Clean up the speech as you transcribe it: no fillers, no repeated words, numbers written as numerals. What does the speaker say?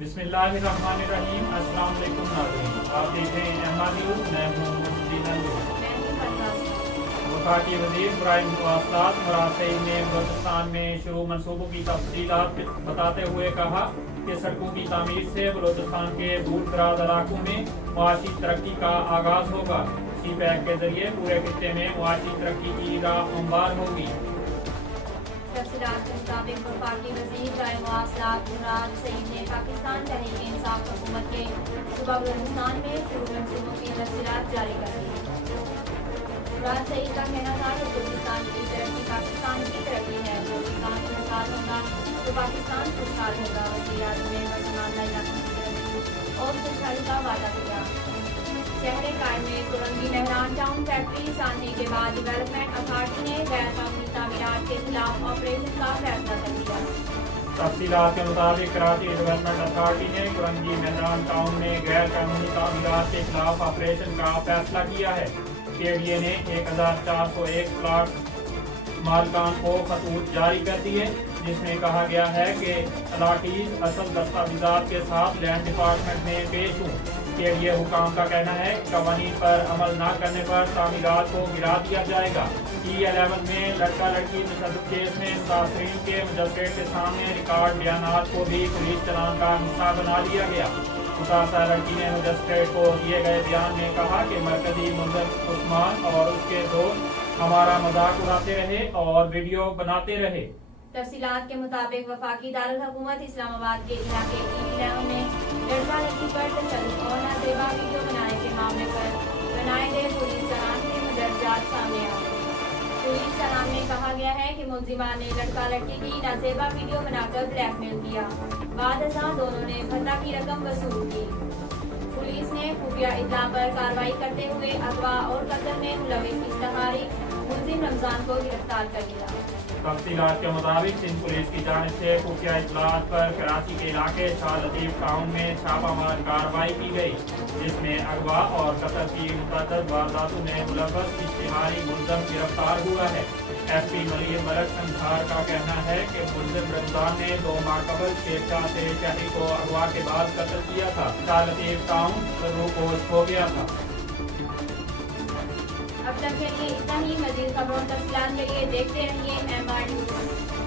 बिस्मिल्लाहिर्रहमानिर्रहीम। अस्सलाम वालेकुम नाज़रीन, आप देख रहे हैं MR न्यूज़। मैं हूं मुंतज़िर। वफाकी वज़ीर बराए मुवासलात मुराद सईद ने बलूचिस्तान में शुरू मंसूबों की तफसीलात बताते हुए कहा कि सड़कों की तामीर से बलूचिस्तान के दूर दराज इलाकों में मुआशी तरक्की का आगाज होगा। सी पैक के जरिए पूरे खित्ते में मुआशी तरक्की की राह हमवार होगी। तफसीलात के मुताबिक वफाकी वज़ीर बराए मुवासलात मुराद सईद ने पाकिस्तान तहरीक इंसाफ हुकूमत के सूबा बलूचिस्तान में शुरू मंसूबों की तफसीलात जारी कर दी। मुराद सईद का कहना था कि बलूचिस्तान की तरक्की पाकिस्तान की तरक्की है। बलूचिस्तान खुशहाल होगा तो पाकिस्तान खुशहाल होगा। वज़ीर आज़म ने मुसलमान इलाकों की तरक्की और खुशहाली का वादा किया। शहर कायम में कुरंगी नहरान टाउन फैक्ट्री सानने के बाद डेवलपमेंट अथॉरिटी ने गैर कानूनी तामीरात के खिलाफ ऑपरेशन का फैसला कर लिया। तफसीलात के मुताबिक कराची डेवलपमेंट अथॉरिटी ने कुरंगी नहरान टाउन में गैर कानूनी तामीरात के खिलाफ ऑपरेशन का फैसला किया है। KDA ने 1401 प्लाट मालकान को खतूत जारी कर दिए, जिसमें कहा गया है कि अलाटीज असल दस्तावेजात के साथ लैंड डिपार्टमेंट में पेश हों। KDA हुकाम का कहना है कि कवानीन पर अमल न करने पर तामीरात को गिरा दिया जाएगा। T11 में लड़का लड़की तशद्दुद केस में मुतासरीन के मजिस्ट्रेट के सामने रिकॉर्ड बयानात को भी पुलिस चलान का हिस्सा बना लिया गया। मुतासरा लड़की ने मजिस्ट्रेट को दिए गए बयान में कहा कि मरकजी मुल्ज़िम उस्मान और उसके दोस्त हमारा मजाक उड़ाते रहे और वीडियो बनाते रहे। तफसीलात के मुताबिक वफाकी दारुल हुकूमत इस्लामाबाद के इलाके T11 में लड़का लड़की पर तशद्दुद और नाजेबा वीडियो बनाने के मामले पर बनाए गए पुलिस चालान के मुदर्जात सामने आ गए। पुलिस चालान में कहा गया है कि मुलजिमा ने लड़का लड़की की नाजेबा वीडियो बनाकर ब्लैकमेल किया। बाद दोनों ने भत्ता की रकम वसूल की। पुलिस ने खुफिया इत्तला पर कार्रवाई करते हुए अगवा और कत्ल में मुलविस इश्तहारी मुलजिम रमजान को गिरफ्तार कर लिया। तफसीलात के मुताबिक सिंध पुलिस की जानिब से खुफिया इत्तलात पर कराची के इलाके शाह लतीफ टाउन में छापामार कार्रवाई की गई, जिसमें अगवा और कत्ल की मुतअद्दिद वारदातों में मुलव्वस इश्तिहारी मुलज़िम गिरफ्तार हुआ है। SP मलिक मलक संघार का कहना है कि मुलज़िम रमजान ने 2 माह कबल शेरशाह से शहरी को अगवा के बाद कत्ल किया था। शाह लतीफ टाउन रूपोश हो गया था। अब तक के लिए इतना ही। मज़ीद खबरों तफसीलात के लिए देखते रहिए MR न्यूज़।